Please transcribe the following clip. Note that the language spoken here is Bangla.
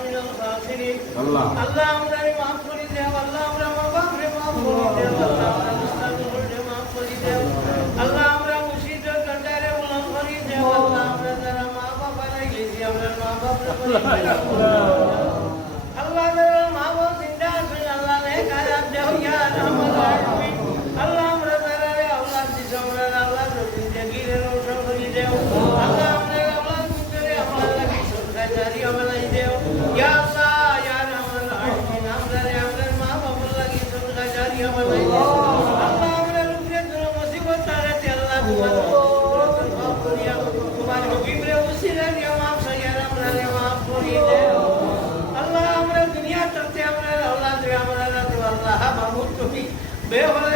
من الخاسرين الله الله আমরা মাফ করে দাও আল্লাহ আমরা মা বাপরে মাফ করে দাও আল্লাহ আমরা মুস্তাগফিরকে মাফ করে দাও আল্লাহ আমরা মুর্শিদের দরবারে মুলাম করে দাও আল্লাহ আমরা যারা মা বাপ হারাইছি আমরা মা বাপরে করে দাও আল্লাহ যারা মা বাপ জিন্দা আছে আল্লাহ নেক হায়াত দাও ইয়া রহমান আলামিন আল্লাহ আমরা যারা আওলাদ দিছো আমরা আওলাদ জিন্দেগির রোশন করে দাও আল্লাহ আমরা আওলাদ মুতরে আওলাদ লাগি সদকা জারিয়া বানাই দাও ইয়া আল্লাহ ইয়া রহমান আলামিন আমরা মা বাপ লাগি সদকা জারিয়া বানাই দাও আল্লাহ আমরা রুকে তোর মুসিবত আরে আল্লাহ তোমার হবিবরে উসিলা দিয়া মাফ সাইয়া আমরা মাফ করে দাও আল্লাহ আমরা দুনিয়া চলতে আমরা আওলাদ রে আমরা আল্লাহ মাহমুদ তুমি বেওয়ালা